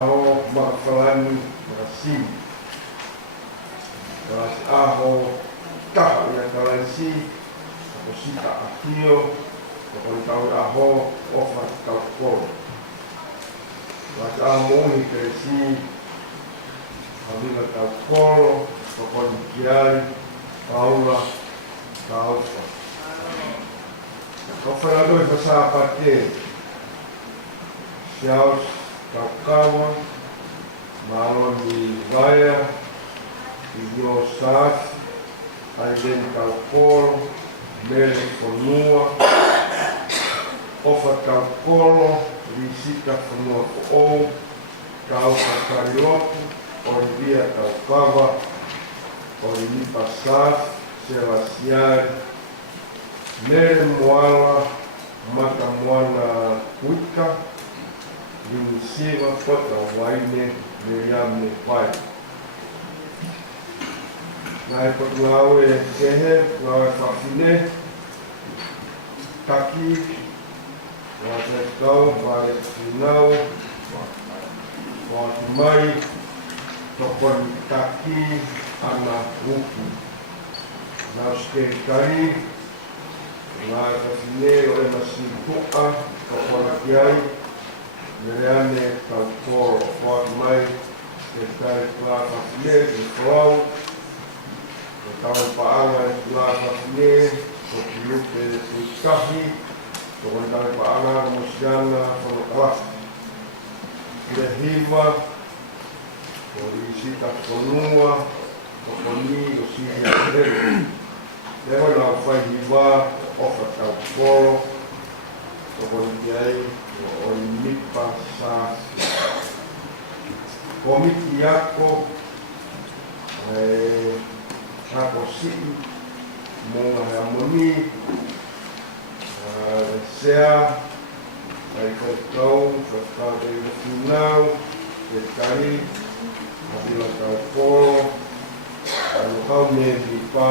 Aho makafalani makasini kalasi aho tahu ya kalasi ako sita akio kapag tahu aho ofa tau ko kalasi aho muni kalasi kabila tau ko kapag kiali paula tau ko kapag sa pati siyaos Kakawa, Malon di Gaya, Igio Sas, Aiden Kalkoro, Mele Fonua, Ofa Kalkoro, Risita Fonua Ko'ou, Kauka Karilotu, Orivia Kalkawa, Orinipa Sas, Selasiai, Mele Moala, Mata Moana Kuika, Siva kota waine Miriam pai. Nai patulawe kehe, lawe whawhine, taki, wate kau, wale tinau, wate mai, tokon taki, ana uku. Nau skei kari, lawe whawhine, oe masi tuka, tokon akiai, Meriane Kalkoro, Whātu mai, te kai plāka whine, te whau, te tau paanga e plāka whine, ko ki lupe te kahi, ko kone tau paanga ko mosiana whono kalafi. Kire hiwa, ko risita whonua, ko koni ko siria kere. Te hoi lau whai hiwa, ofa tau koro, ko kone ki ai, o nipa sasi. Komiti yako hako sii monga harmoni sea ai kau kau de finau de kari habila kau polo anu kau me pipa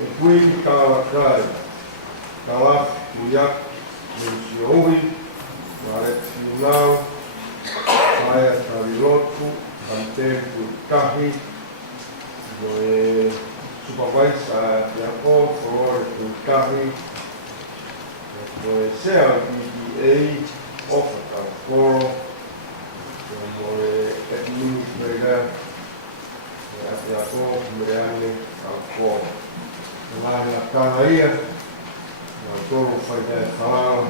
e kui kala kai Kalaf, Kuyak, Mensiowi, Maret Finau, Maya Kalilotu, Ante Kahi, Doe Supervisa Tiako, Flore Kahi, Doe Sea BBA, Ofa Kalkoro, Doe Administrator, Tiako, Meriane Kalkoro. Lain la Kanaia, Toro fai dai falao.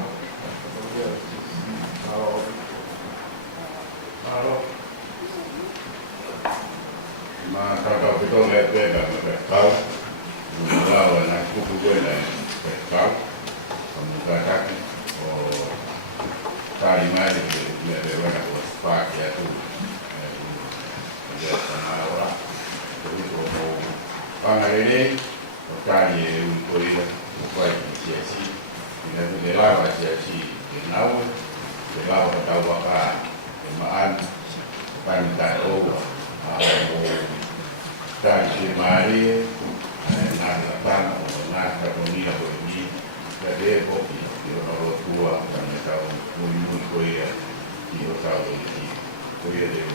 Ma kakao pito le pega na pescao. Mudao na kuku buena pescao. Como kakaki o tari mai de buena con spaki a tu. Ya sana ahora. Como panarele o tari un corrido. Quay siasi, dengan lelawa siasi kenau, lelawa tahu apa, kemaan, pandai over, dari mari, nak datang, nak kapunia begini, jadi kopi, orang tua, kami tahu, mui koya, dia tahu ini, koya dia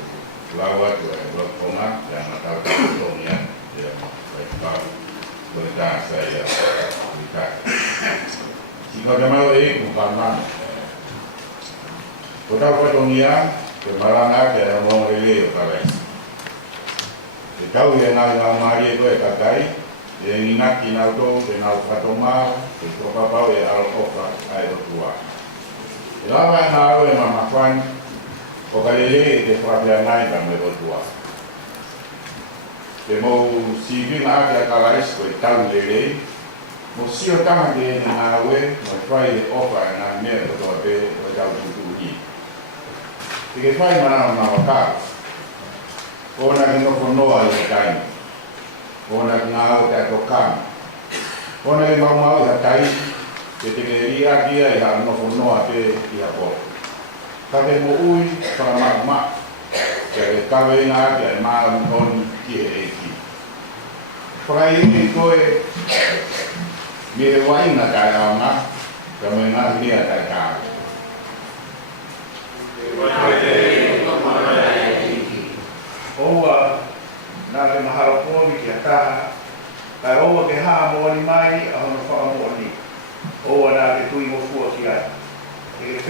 lawat, blok koma, dan tahu kapunia, dia baik tahu, berdah saya. Jika kemau bukan mana, kota Kotonia kemarana ke orang relay kalau tahu yang nak mari itu kakai, yang inak inauto kenal katoma, itu apa pau ya alkofa air tua. Lama nahu yang mamafan, kokalele itu perhatian lain dalam air tua. Temu sivin ada kalais kau tahu lele. Mosio kama de nawe mo fai ofa na me to be o ja tu ni. Ke fai mana na waka. Ona no kono ai kai. Ona ngao ta to kam. Ona le mau ya kai. Ke te ria dia ya no kono ate ia po. Ka be mo ui para ma. Ke ka be na ke ma on ki e ki. Fai ni koe Mire wai na kaya nga, kami nga niya kaya.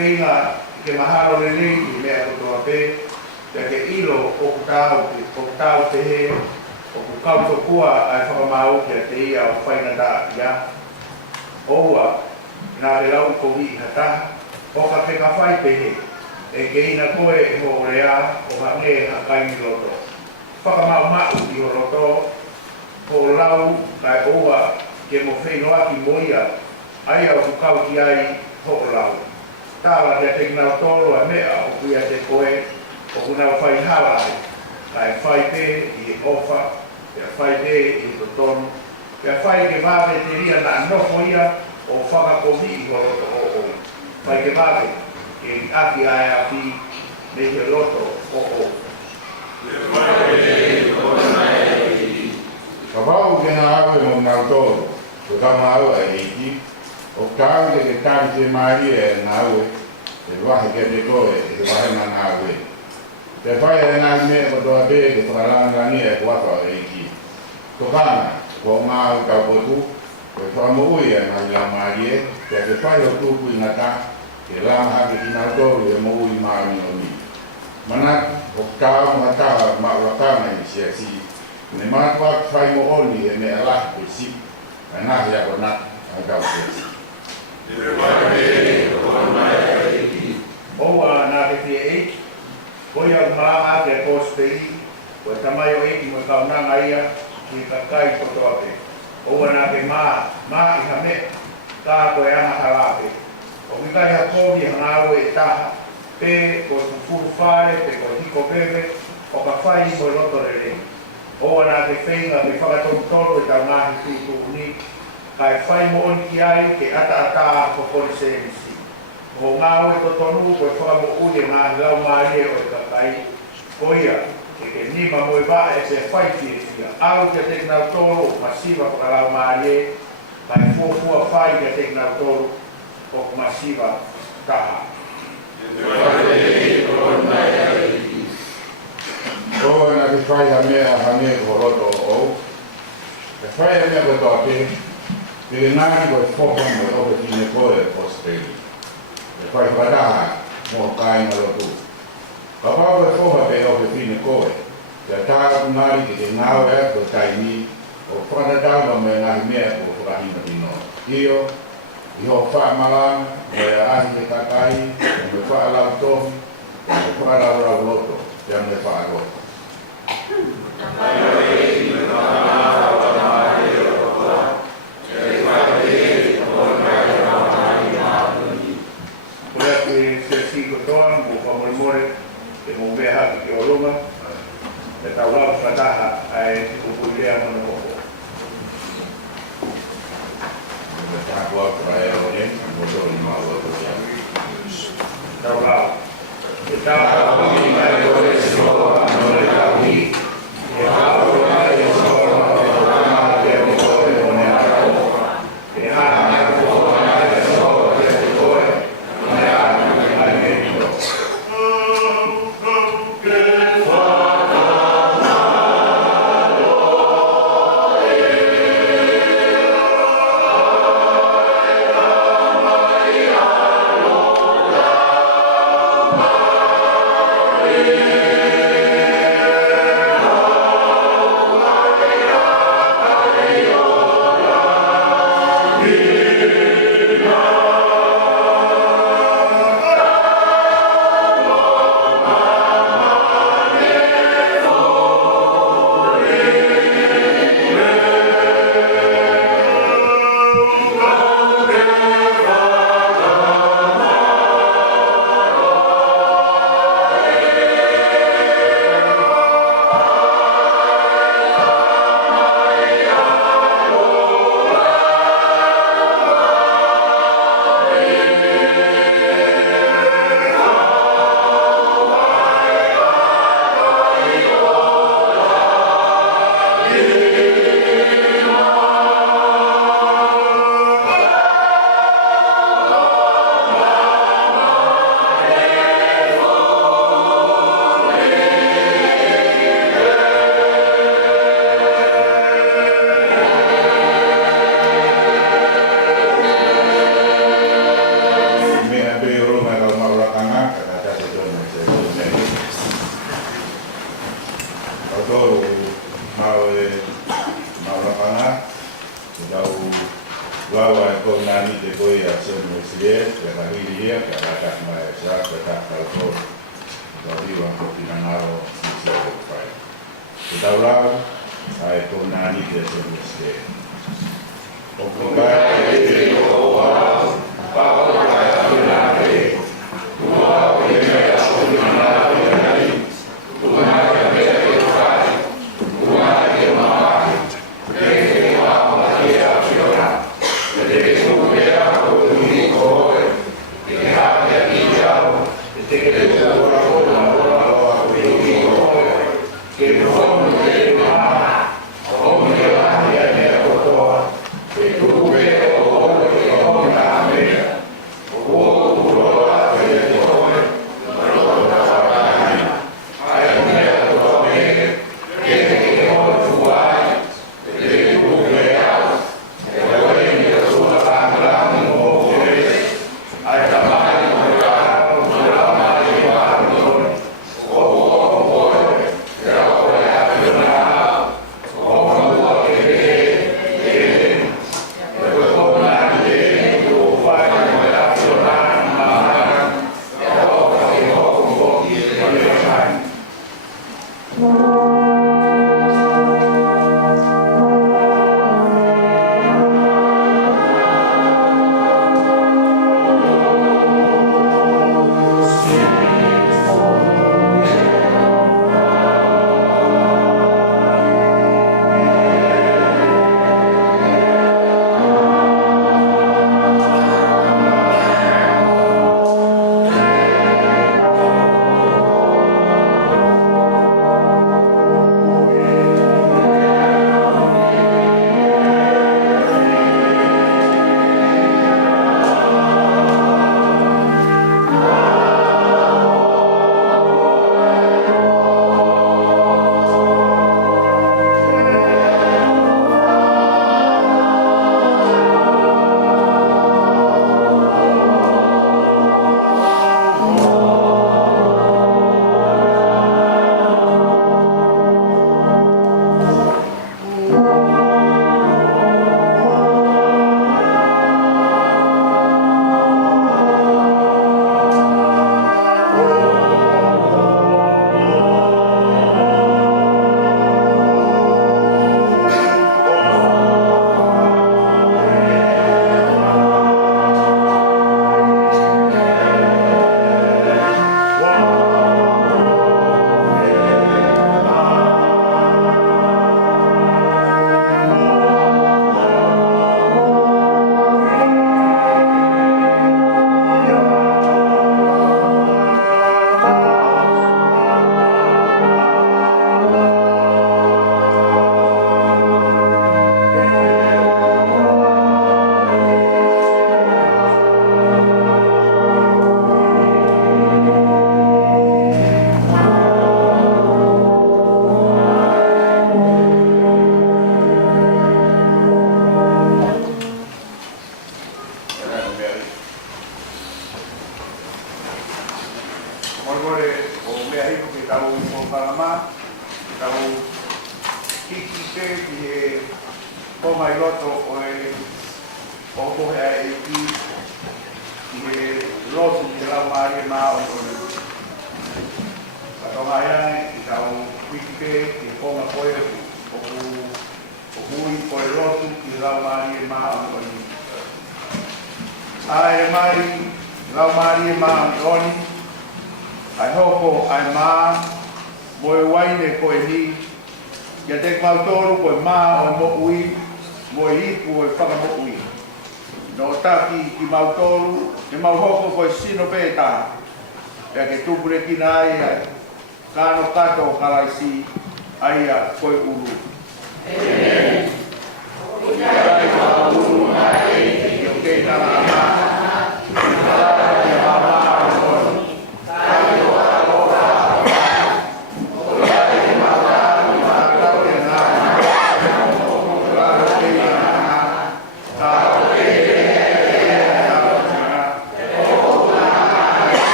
whenga ke mahalo le nei ki mea kotoa pe, te ke ilo o kutau te he, o kukau tokua ai whakamau ke te ia o whaina ta ia. Oua, nā re lau kohi i hataha, o ka peka whai pe he, e ke ina koe e ho rea o hange ha kaini roto. Whakamau mau i ho roto, ko lau kai oua ke mo whenua ki moia, ai au kukau ki ai ho lau. Tāwa te teknau tolo a mea o kuia te koe, o kunau whai hawai, kai whai pe i ofa, e whai pe i totonu, e whai ke wawe te ria na nofo ia o whakakohi i ho roto o o. Whai ke wawe, ke aki ai a pi, me te roto o o. Ka wau ke ngā awe mo ngau tōru, ko ka mau a eiki, o kāu ke te kāu te maari e ngā awe, e wahi ke te koe e te wahi ngā ngā awe. Te whai e ngā mea ko toa te ke whakarangangi e kuata o eiki. Ko kāna, ko ngāu kau potu, ko e whamo ui e ngā ila maari e, te whai o tūku i ngā tā, ke lama hake ki ngā tōru e mo ui maari o ni. Mana, ko kāu mga taha maurakana i siasi, ne mātua whai mo oni e mea lahi pe si, e nahi ako nā, a kau siasi. Oua nā te te eiki, koi au maa te kōspei, koe tamai o eiki mo kau nanga ia, ki ka kai kotoa pe. Oua nā te maa i ha me, tā koe ana halape. O ki kai ha kōmi hanga aue e taha, pe ko tufuru whare, pe ko hiko pepe, o ka whai mo roto re re. Oua nā te whenga me whakatonu toro e tau ngahi tūtu uni, kai whai mo oni ki ai ke ata ko kore se misi. Ko ngā oe to tonu ko e whakamo ui e ngā lau maari e o e kakai. Ko ia, ke nima mo e waa e se whai ki e fia. Au te teknau toro masiva ko ka lau maari e, kai fuafua whai te teknau toro o masiva taha. Oa na te whai ha mea ko roto o ou. Te whai ha mea ko toa te, te ngāri ko e whokam o ope tine koe o Australia. Te whai whataha mo kai na rotu. Ka pāu e whoha pe ope tine koe, te tāka ngāri ki te ngāo e ko taimi o whanatauma me ngahi mea ko whakahima tino. Iyo, iho whaamalanga, me ahi te kakai, me whaalau tohi, me whaalau rau loto, te ame whaaroto. Koea ke se siko toa, mo whamoremore, te mo mea haki ke olonga, me tau lau whataha ai kupuilea mana moko. Me tākua kura e ore, mo tōni maua tokia. Tau lau. Te tākua ki mai ore soa, nore kawi, te hao mai e soa, te hama te o koe o ne arau. Te hama te o mai e soa, te koe, o ne arau mai me tiro. Kalkot, Babiwa, Pinangaro, Sisi, Pai. Ketahulah, saya Tonani de Sebeste. Obrigado,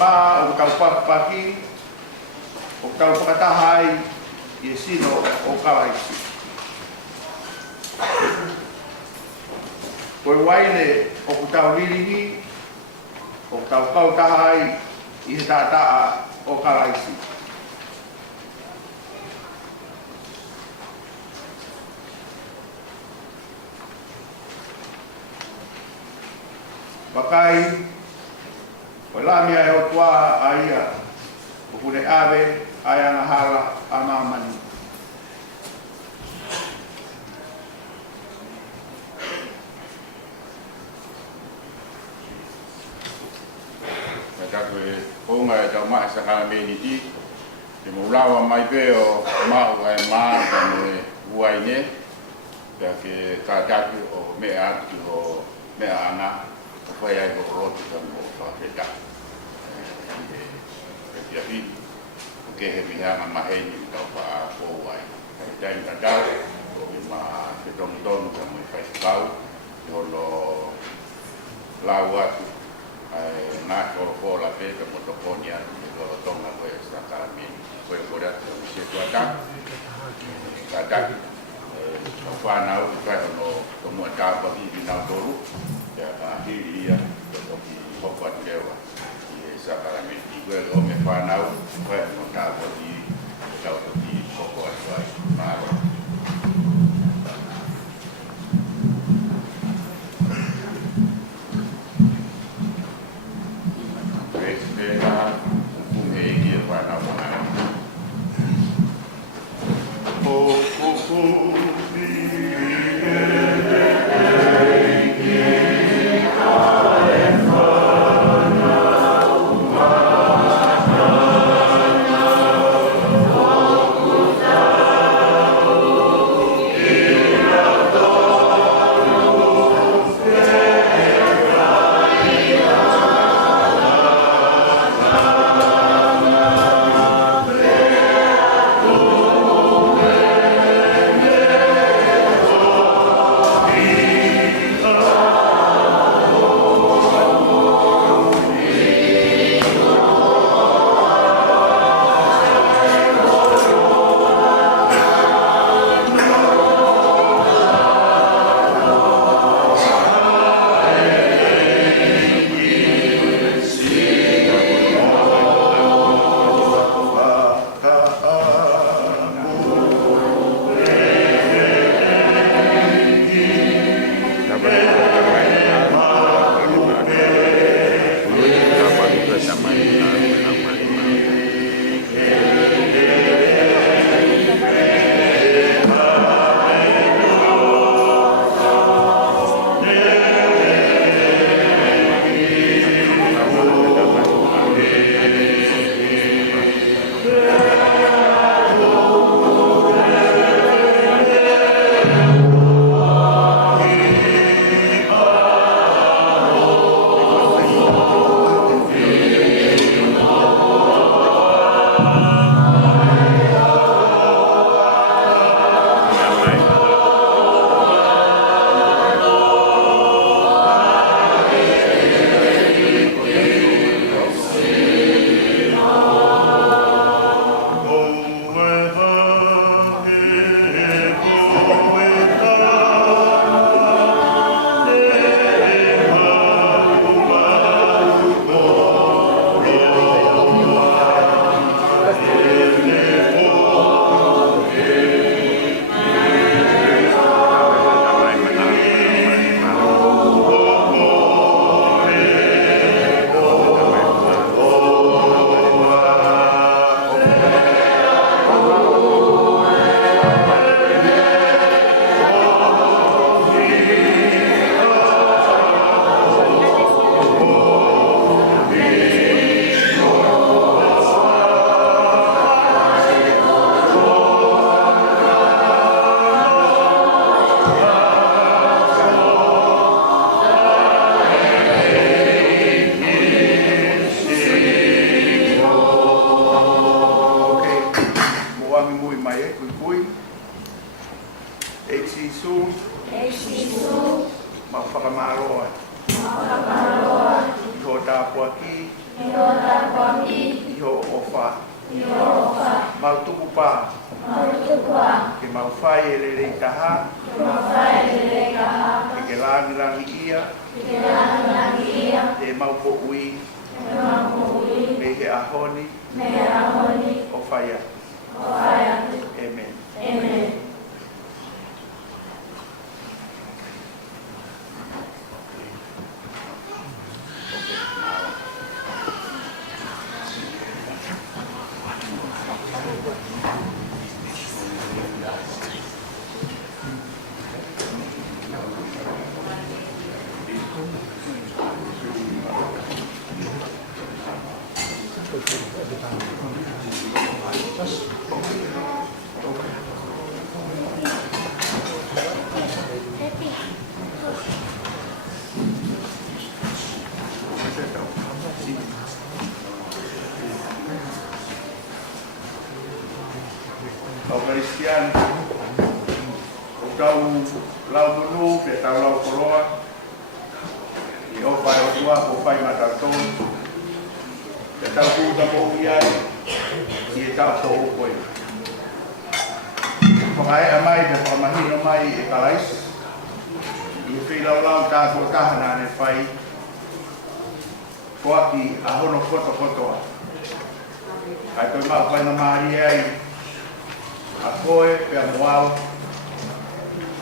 mā o kau pakipaki, o kau whakatahai i e sino o kalaisi. Koe waine o kutau lirihi, o kau tahai i he tātaa o kalaisi. Wakai, koe la mea e o tua a ia, o kune awe, ai anga hala a mamani. Tako e honga e tau mai sakana meni ti, e maulawa mai pe o mau ai maa kano e uaine, pia ke kātaki o mea atu o mea ana, o whai ai o rotu kano o whaketa. E pia hi, o ke he minanga maheni i tau wha o ai. E taim tatau, o i maa te tonu kano i whai kau, i hono lau atu, nā koro la pe ka motokonia i loro tonga koe sakarami koe kore atu i se tuata ka taki ka whanau i kai hono tomua tāpaki i nā toru kia ka hiri ia ka toki hoko atu lewa i sakarami i koe o me whanau koe hono tāpaki i kau toki hoko atu ai māra. Mau whakamaroa. I ho tāpua ki, Iho ofa. Mautuku pa. Ke maufai e lele i taha. Ke langi ia. E maupo ui. Me he ahoni. O whaia. Amen. Kristian, o tau lau munu, pe tau lau koroa, i o whai o tua, o whai matatou, pe tau kūta mo iai, i e tau tō koe. Whakae a mai, pe whakamahino mai e kalais, i e whilau lau tātou tahana ne whai, koaki a hono kotoa. Ai koe mau whai na maari ai, a koe pe a moao.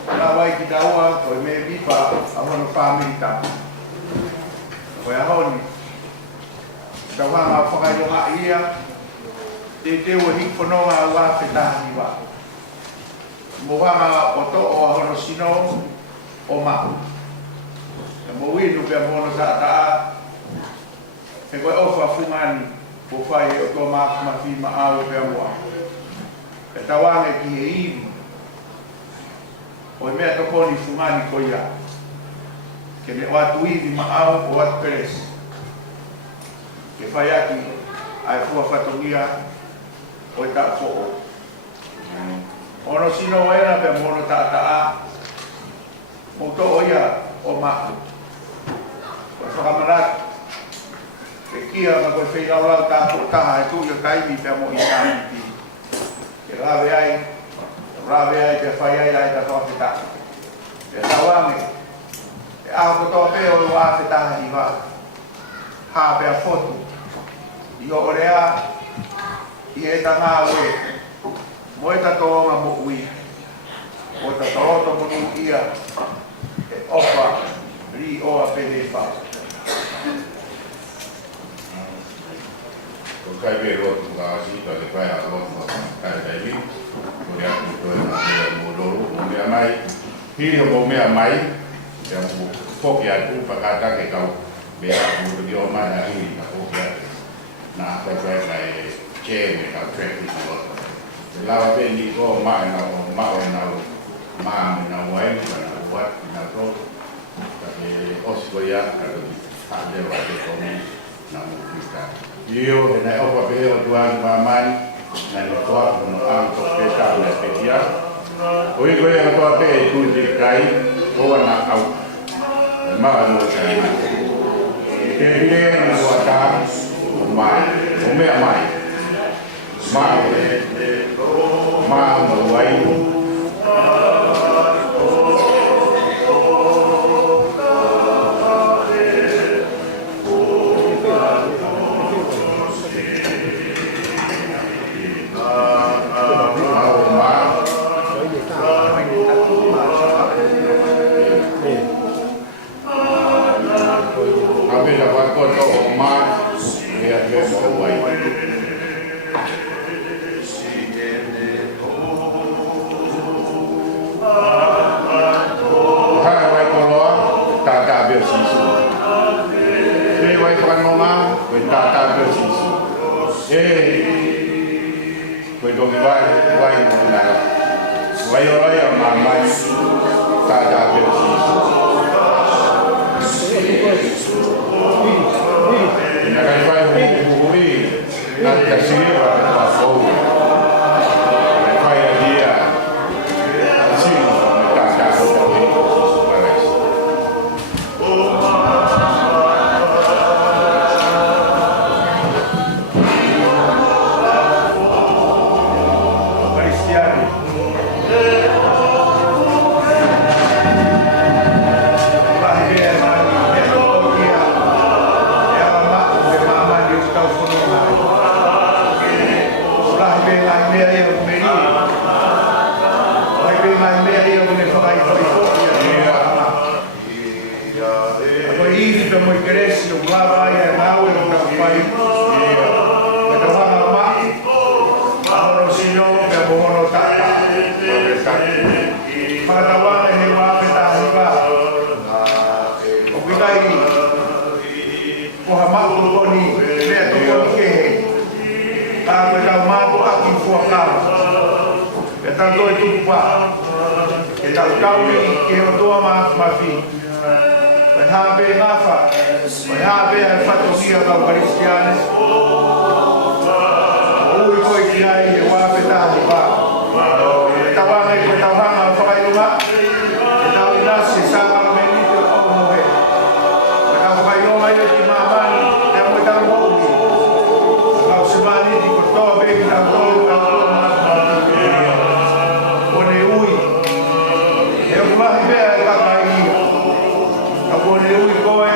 La wai ki taua koe me vipa a hono whamiri ta. Koe a honi. Tau hanga a whakairo ha ia. Te ua hikpononga a wā pe taha ni wā. Mo hanga o to o a hono sino o mao. E mo winu pe a mono sa taa. E koe ofa fungani po whai o to maa mafi maa pe a moa. E tawange ki e iwi. O e mea tokoni fungani ko ia. Ke me o atu iwi maau o atu peres. Ke whai aki ai fua whatongia o e tau fo'o. Ono sino waina pe mono taa. Mo to o ia o maa. O e whakamarat. Ke kia ma koe whailau tātou taha e tu ia kaimi pe mo i tāmiti. Ke rawe ai te whai ai ta toa whita. Te tawange, te aho kotoa pe o wā whitaha i wā. Hā pe a whotu. I o orea, i e ta ngā ue. Mo e ta toonga mo ui. Mo e ta tooto mo nu ia. E ofa, ri oa pele wha. Ko kai be rotu ka si ka le pai a rotu ka kai vi. Ko ya ku ko na mo loro mo me mai. Hi ho me mai. Ya mo foki a ku pa ka ta ke ka be a mo di o mai na hi na ko ya. Na ka kai che me ka trek ni ko. La va be ni ko mai na o ma na wai na wat na to. Ka ke osikoya ka ka de wa ke ko na mo kita. Io e ne opa pe o tuan mamani na ni toa no am to peta na petia o i goe a toa pe e tu di kai o na au ma no sai te ile na wata mai o me mai ma no wai whakatawana he wāpeta hiwa. O pinai, ko ha matu koni, mea tukoni ke he. Ka koe tau mātu aki fuakara. E tau toi tukupa. E tau kauri ke o toa mafi. Koe hape ngafa. Koe hape ai whatokia kau Karistiane. Ui koe ki ai he wāpeta hiwa. E tau hanga i koe tau hanga o whakailunga. E tau inasi sāra me nito o mohe. E tau whakailunga i o ki mamani. E moe tau mohi. Tau semani di ko toa beki tau tolu tau tolu matu. One ui. E o kumahi bea e kakai ia. Tau one ui koe,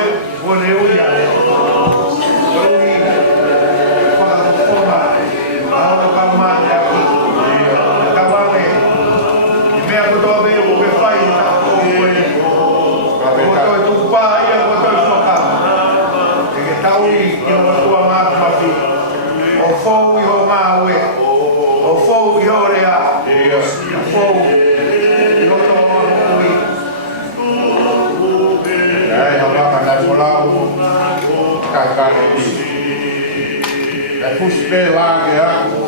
one ui ai. Ui. Whakatufona. Aho ka mate aki. Tawange. I mea kutoa bea o ke whai ta o koe. O toi tukupā ia o toi whaka. E ke taui ki o matua matu mafi. O fou i ho mawe. O fou i ho rea. O fou i ho toa mahui. Ai, hapaka nai molau, kakare ni. E fuspe lage aku,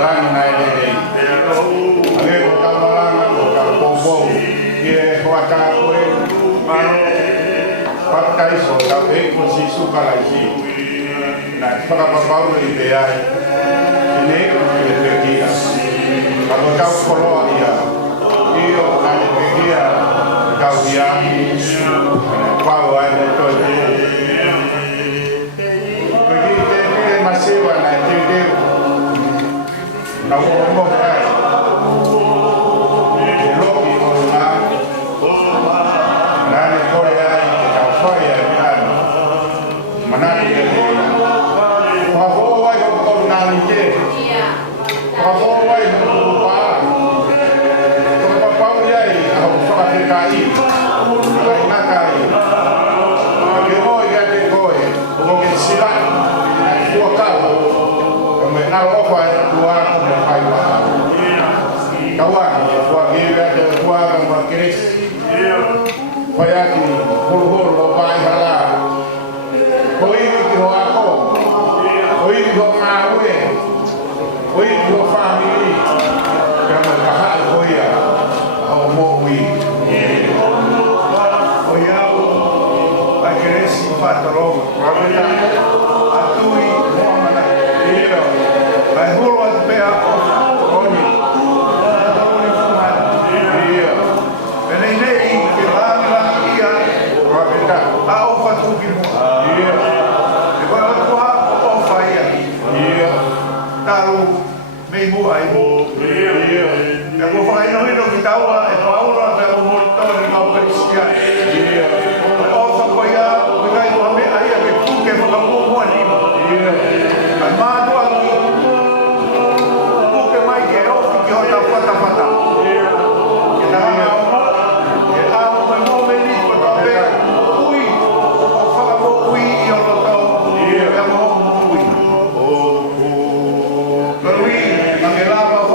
lagi nai lelei. Ale ko kamalanga ko kapobou, ie hoata koe, pataiso, kape ko si sukalaisi. Na whakapapau i te ai, i nei ko te pekia. Ako kau koloa ia, io nai pekia, kau ia, pau ai nei toi te. Peki te masiwa nai te te, na woko kai. E loki o nga, nane kore ai, te kau whai ai piano. Manani te te. Whawai o kau nani te. Whawai o kau paa. Whakapapau iai, au whakatekai. Kai nakai. Ke hoi ia te koe. Ko ke sila. Ai fuakau. Ka me nga ofa e tua ko me whai paa. Kawaki, fuaki ia te fuaka ma kirisi. Whai aki, huru o vai hala. Ko iwi ki ho ako. Ko iwi ho mawe. Ko iwi ho family. Ka me kaha ko ia. Au mo ui. O iau, ai keresi whātaronga. Atui, moamana. Ia. Ai huru atu pea o Roni. Roni Fumana. Ia. Penei nei, ke rangi ia, Wapeta. a o whatuki moa. Ia. E koe o tuha o whaia. Ia. Taru, mei mua ai mo. Ia. E ko whakainohino ki taua, e paura pe o mori tōni kau Karistia. Ia. O whakoia, o kai kua mea ia ke kuke whakamua nima. Ia. Ai mātua ki, kuke mai ke ofi ki hota whatawhata. Ke tahanga o mo, ke tāu mai mō meni ko tō pe, ui, o whakamo ui i o loto, Ia. e mo ui. Ui, ma ke lava o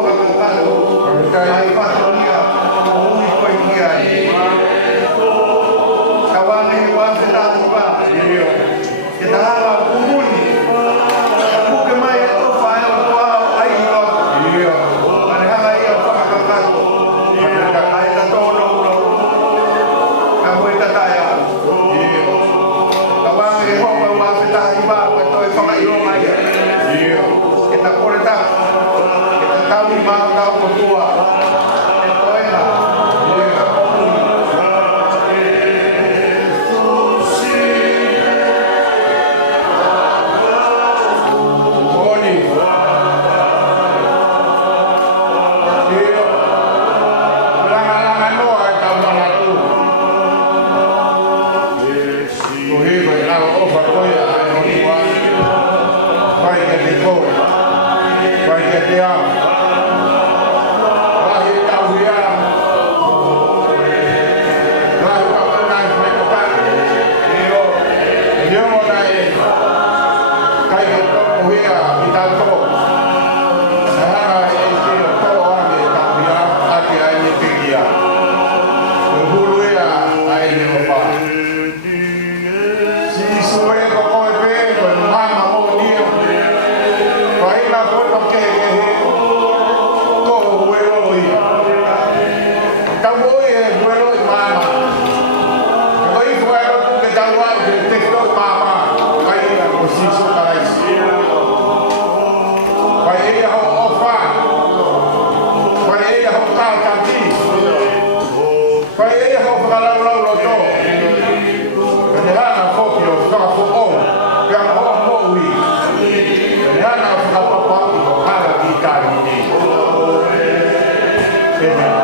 siso karaisi. Pai eia ho ofa. Pai eia ho tātati. Pai eia ho whakalau roto. Kane hana koki o whakafo o. Pea ho mo ui. Kane hana whakapapa i ho hara ki kāri ni. Amen.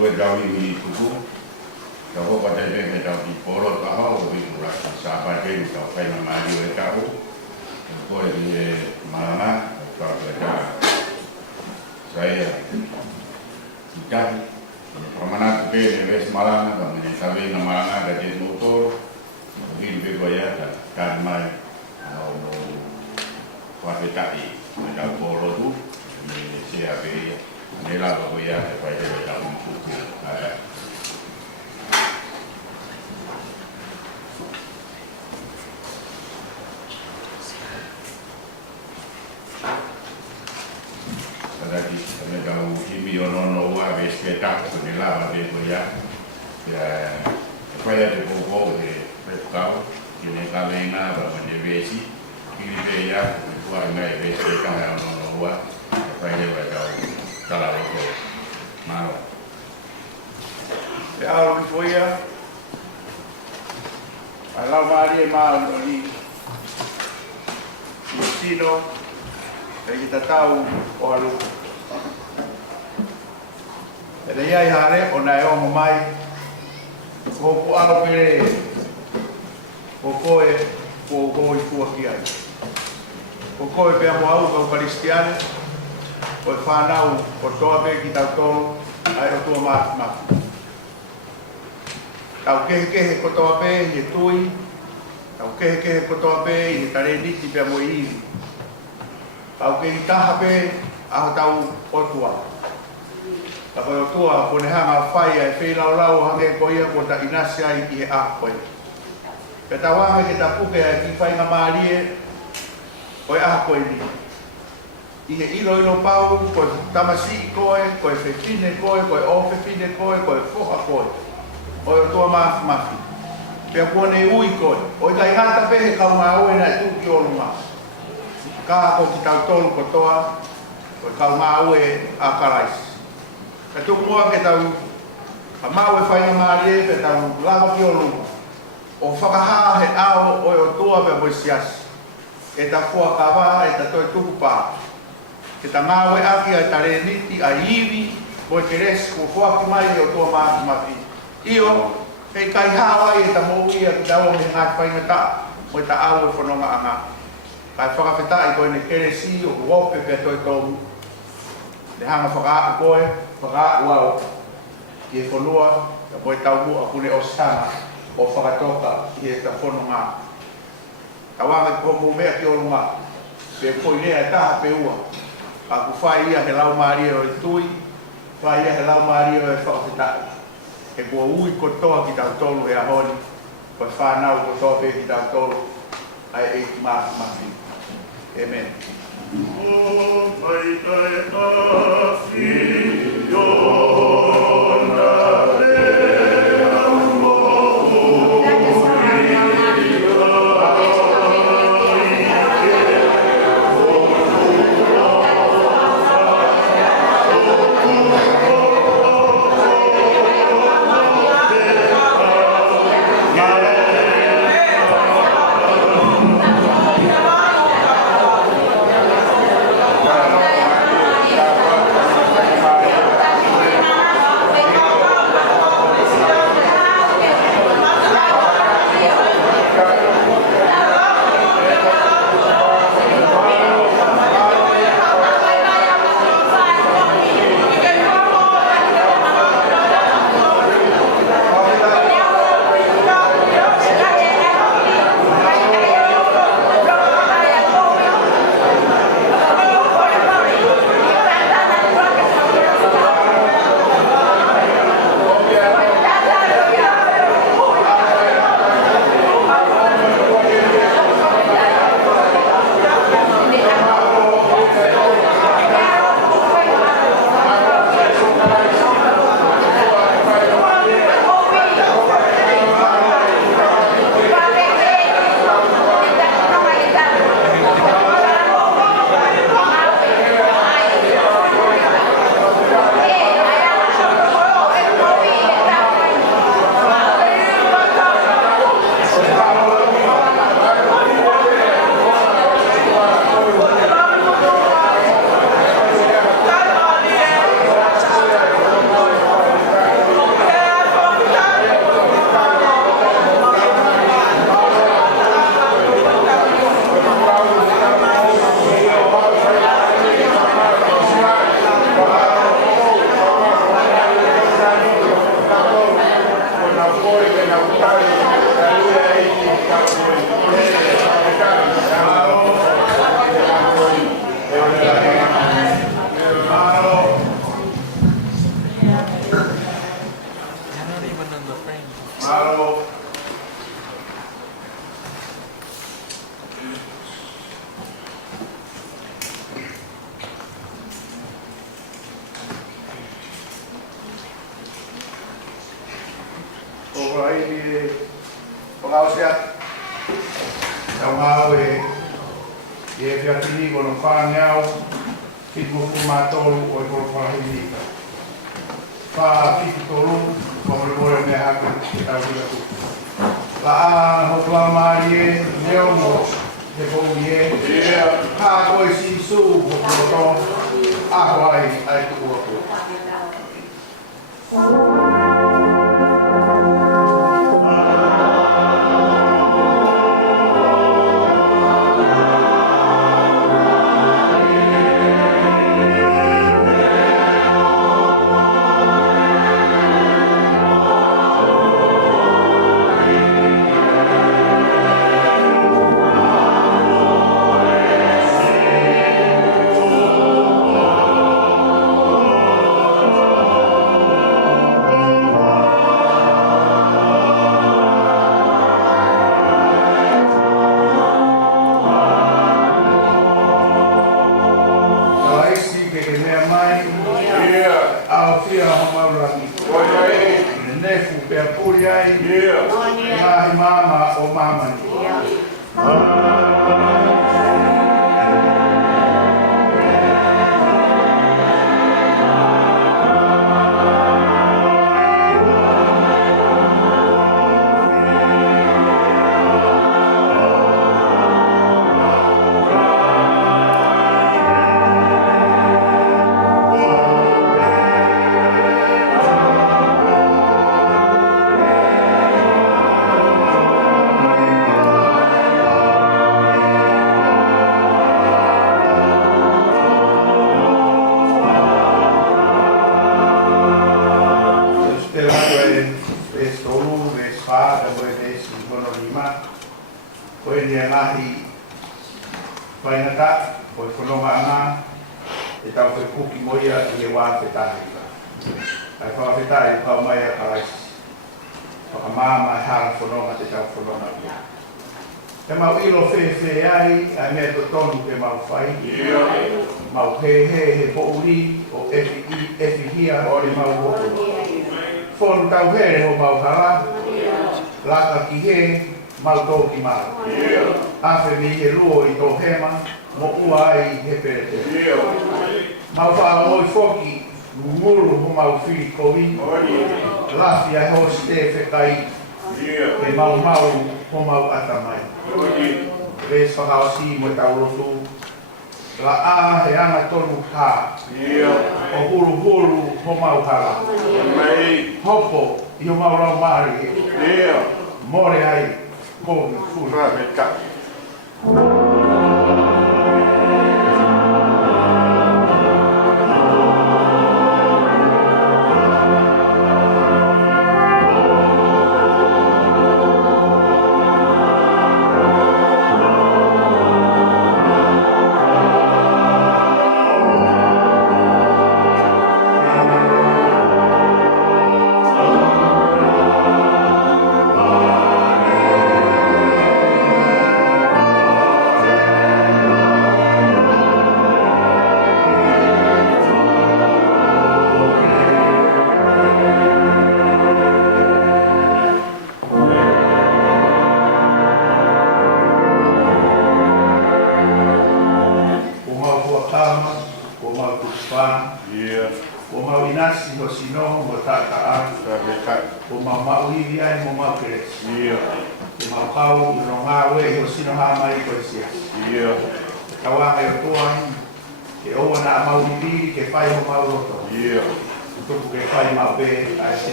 dua jauh ini tuku. Kau pada dia jauh di Polo tahu, itu lah siapa dia kau kena maju kau. Kau ini mana kau kerja. Saya sudah permana ke West Malang, kami sampai nama gaji motor, mungkin berbayar dan mai pakai tadi, ada Polo tu, siapa ni lah berbayar supaya dia dapat untuk ada. Lagi kami tahu ini orang orang bersekitar sebelah berbayar ya supaya dibawa ke berkau ini kalena bermenjadi ini bayar buat ngai bersekitar orang orang supaya dia tahu kalau itu malu. Ya Allah supaya kalau mari malu ni Sino kita tahu kalau ada yang hari onai orang mai, kau apa pilih, kau itu kiai, kau yang mau kau Kristian, kau fanau, kau tahu apa kita tahu, air tu mak. Tahu ke kau tahu apa itu, tahu ke kau tahu apa itu tadi ni kita mau ini, tahu ke kita apa, aku tahu kau tua. Tapi tua pun hang fai ai fei lau hang ko ia ko ta inasia i a ko. Ketawa kita puke ki fai na mari ko a ko ni. Ilo pau ko tamasi ko fe fine ko o fe fine ko fo a ko. O tua ma. Pe ko ne ui ko. O ka ngata pe ka ma o na tu ki o ma. Ka ko ki ta tolu ko toa ko ka ma o a karais. Katu mua ke tau mau e whainga maari e tau lava ki o lunga. O whakaha he ao o tua pe mo sias. E ta fua kawa e ta toi tuku pā. Ke ta mau e aki a tare niti a iwi mo e keres ko fua ki mai o tua maaki maki. Io e kai hawa e ta mo ia ki tau me ngā whainga ta mo e ta au e whanonga anga. Kai whakawheta i koe ne keresi o wope pe toi tōmu. Le hanga whaka koe, whaka wau, ki e whanua, ka koe tau mua kune o sana, o whakatoka, ki e ta whono ngā. Ka wanga ki homo mea ki o lunga, pe koe nea taha pe ua, ka ku whai ia he lau maari o e tui, whai ia he lau maari o e whakawetai. Ke kua ui kotoa ki tau tolu he ahoni, koe whanau kotoa pe ki tau tolu, ai e ki maki. Amen. Oh, my fiatini kono whāngiau, ki muku mātolu o i kono whahini. Whāpiki tolu, kono mōre mea haka ki tau hira tu. La a hokla mai e, neo mo, te kou e, ka koe sisu, hokla a wai ai tu oko.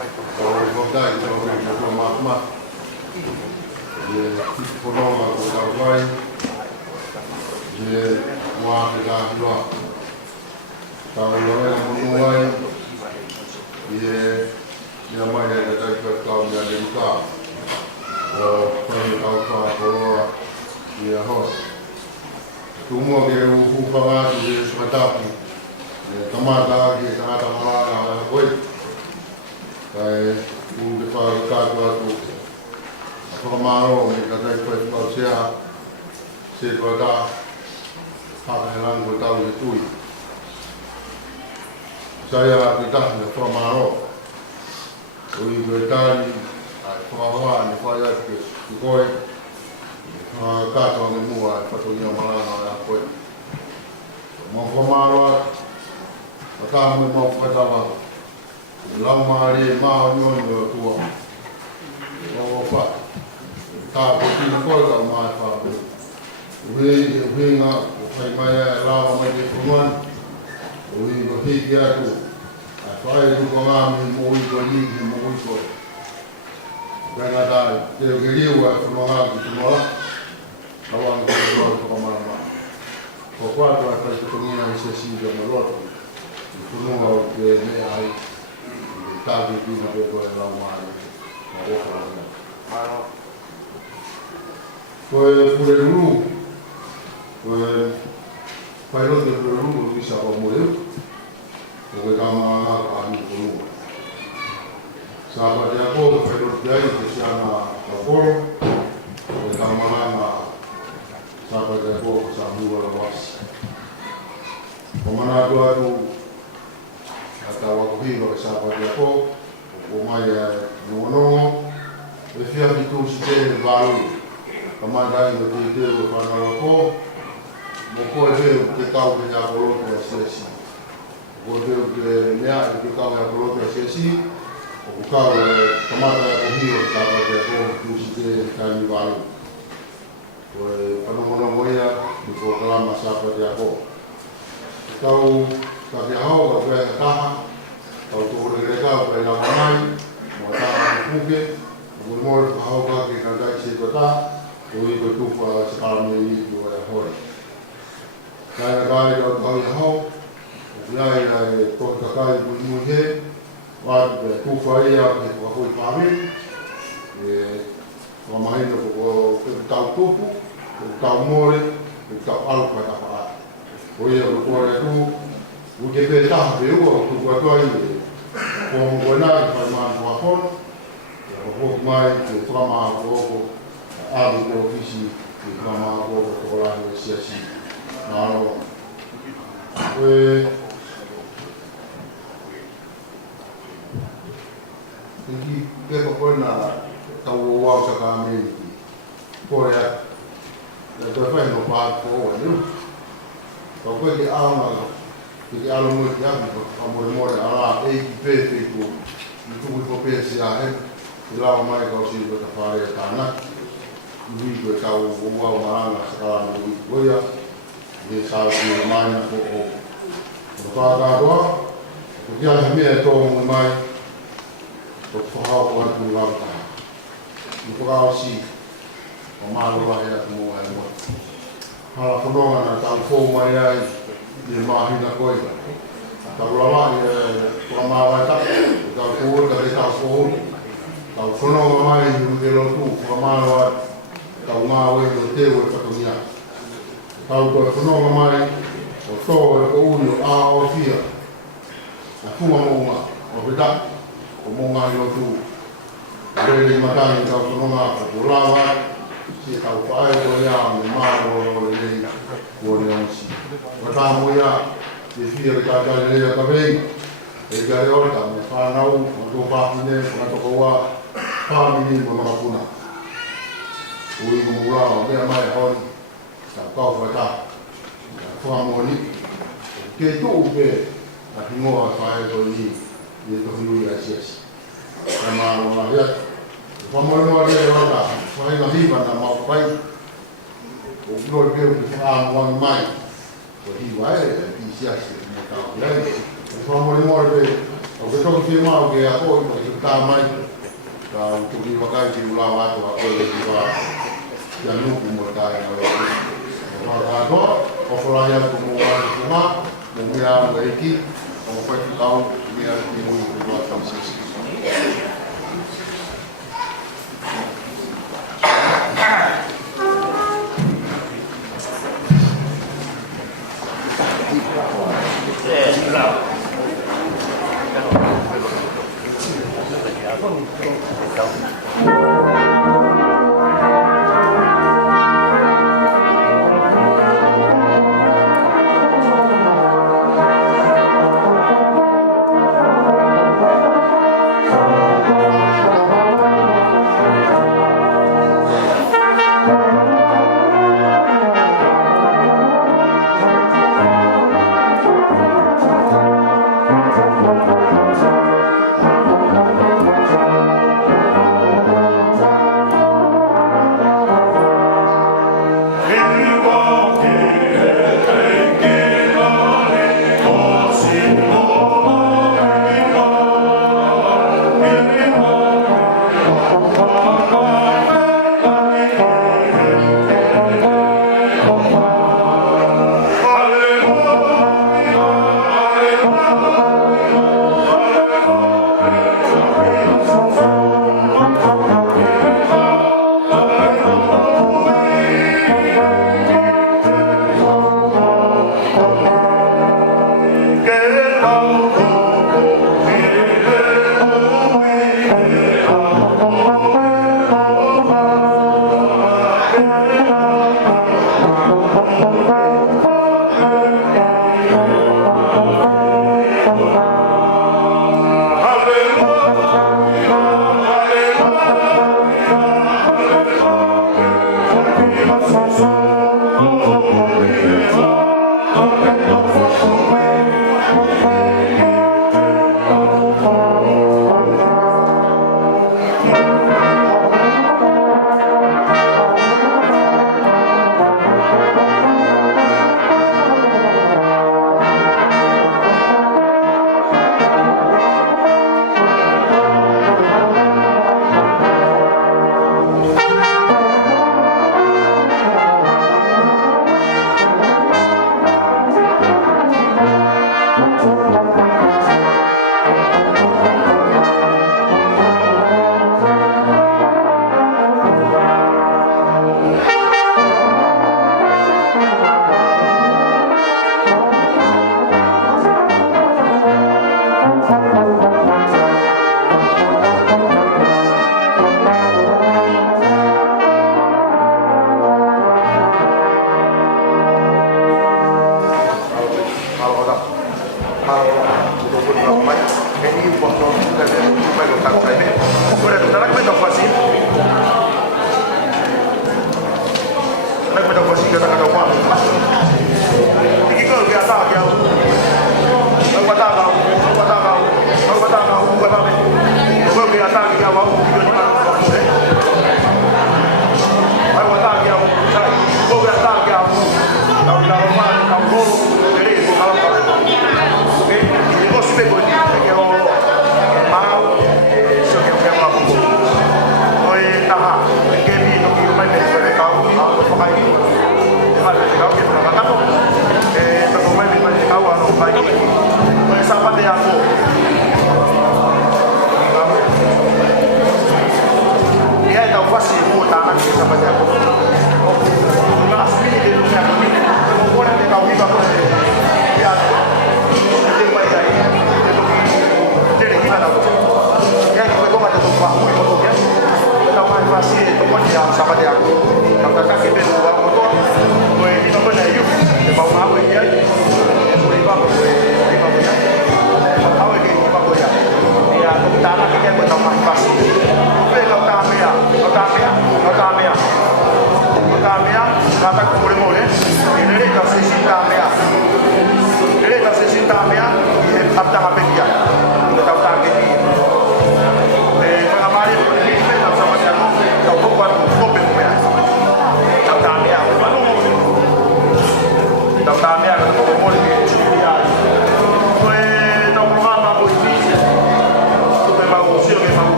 Voltai to o mama. E fonoga ko ta vai. E wa ke ta lo. Ta lo mo vai. E ya mai da ta ka ya le ka. O pai au fa ko ya ho. Tu mo ke u fa va de smatapi. Tamata ke ta ta mala ko. Kai u ke fa ka tu Whakamaro me ka tai koe whakau sea se tua tā whakahelang koe tau e tui. Saia ki tahi na whakamaro o i koe tāni a whakahoa ni whai atu ki koe kātua me mua e whatonia marana a koe. Mā whakamaro a tā me mā whakatawa lau maari e mā onioni o tua o wha ka ko tina koe ka mai wha uhe ngā o whai mai e lawa mai te whamuan uhe ko hiki atu a whae tu ko ngā mi mo i ko niki mo i ko Kaya tāi te o ke riu e whanua ngā ki te mola kawan ko te mola ko marama ko kua e whai te kongia i se singa ma roto i whanua o te mea ai tāki pina pe koe lau mai ma oka lau koe pure ruru, koe whairote pure ruru o isa o moreu, koe kama ngā ka anu konua. Sāpa te ako, whairote ai te siana ka koro, koe kama ngā sāpa te ako sa mua la wasi. Ko mana atu atu, ata wakuhiro ke sāpa te ako, o mai e nongonongo, e whia hitu si te vālu. Kamadai no te te o whanau ko, mo koe heu te kau ke ngā kolote a sesi. Ko heu ke mea e te kau ngā kolote a sesi, o ku kau e kamadai a kohiro ka pate a koe tu si te kaimi walu. Ko e whanamono moia, ni ko kalama sa pate a koe. Kau ka te hau ka whea ka taha, kau tōre re kau ka ina wamai, mo taha ki puke, mo mori ka hau ka ke ka dai se ko taha, o i koe tupa se parame i o e hoi. Kai kai o tau i hau, o whiai e toki kakai i kuni mui he, wātu ke tupa i a ke whakoi pāme, e whamahina ko tau tupu, ko tau more, ko tau alpa ta wha. O ia ko kore tu, u ke pe taha pe ua o tupu atua i e, ko mo nā ki whai maa kua hono, e ko hoki mai ke whakamaa ko oko, abu ko ofisi ki kama ko ko la ni siasi naro e ki ke ko na ta wa sa ka me ko ya to fa no pa ko ni ko ko ki ana ki alo mo ki abi ko mo ala e ki pe ko ni ko pe si a he la mai ko si ko ta fare ta na Ui koe kau ua o maranga sa karana ui koea, e sao ki o mai na ko o. Ko whākātoa, ko kia he mea tō mo mai, ko whahao ko atu ngā taha. Ni whakao si, o mālo wahe atu mo ai mo. Hala whanonga na tau fōu mai ai, i mahina koe. Tau rawa i whakamāwai tapu, tau fōu ka te tau fōu. Tau whanonga mai i uke lotu, whakamālo ai. Tau ngā oe no te oe whakaungia. Tau koe whanonga mai, o tō e ko uni o a o fia. A fua monga, o pita, o monga i o tū. Rele i matani tau whanonga, o lawa, si tau whae o ea, me māro o le lei, o le onsi. Wata mo ia, te fia le tātai lea ka vei, e gare orta, me whanau, o tō pāpine, whanatoko wā, pāmini mo makapuna. Ui mo murao, mea mai honi, ka kau whaita, ka whamoni, ke tō upe, a hingoa whae to i, i to hinui a siasi. Ka māro la hea, whamoni moa rea rata, whae na hiva na mau whai, o gloi peo ki whaamuangi mai, o hiwa e, i siasi, mo tau ki ai, whamoni moa rea, O ke tō ki mau ke a koi ko ki tā mai. Ka tu ki wakai ki ula watu a koi ki wa ya nuku mo tai na wa. Ma ka to o fora ya ku mo wa ku ma mo mira mo iki o mo fai kau mira ki mo ku wa tam sisi.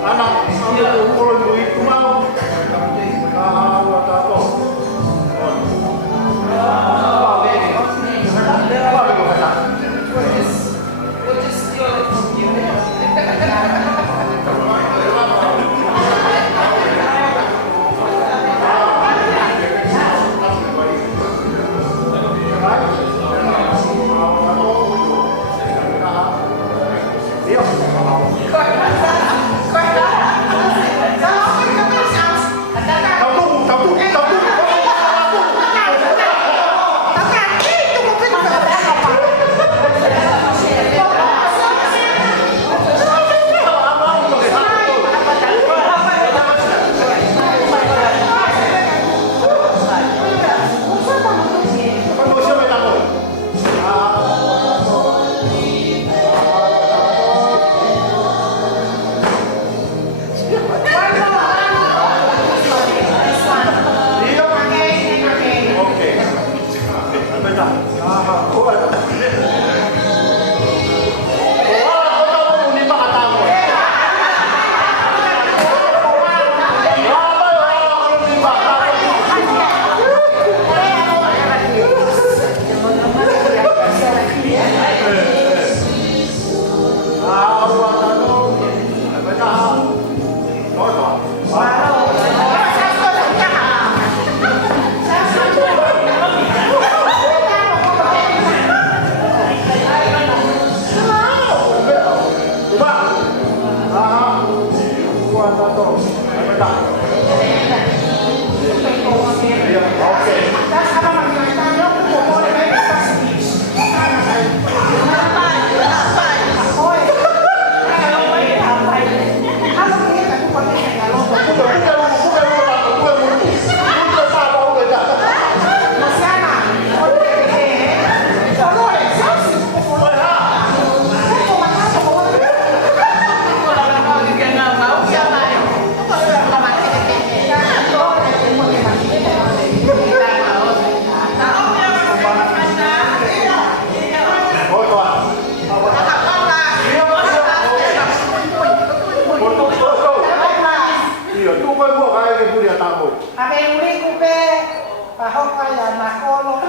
anak dia tu orang duit tu mau kau atau We'll just steal it from you. Ame uri kupe pahok kaya nakolo.